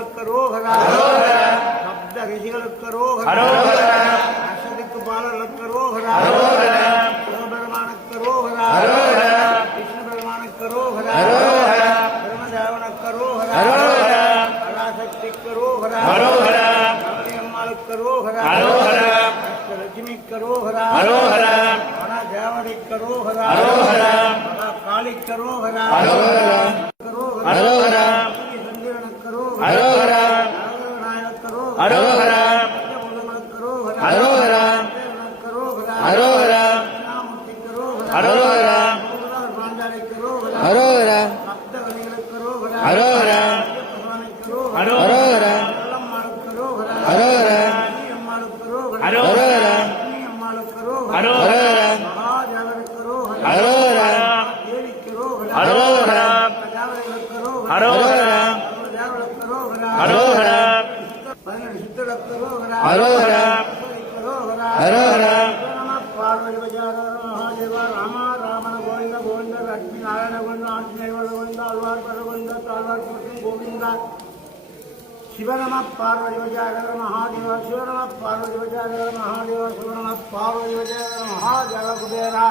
பாலக்கரோகரா சப்த ரிஷிகளுக்கரோகரா அசதிக்கு பாலக்கரோகரா சிவபெருமானக்கரோகரா விஷ்ணு பெருமானக்கரோகரா பிரம்மதேவனக்கரோகரா பராசக்திக்கரோகரா அம்மாளுக்கரோகரா லட்சுமிக்கரோகரா தேவதைக்கரோகரா காளிக்கரோகரா शिव नम पार्वती महादेव शिव नम पार्वती महादेव शिव नम पार्वती महादेव कुबेरा।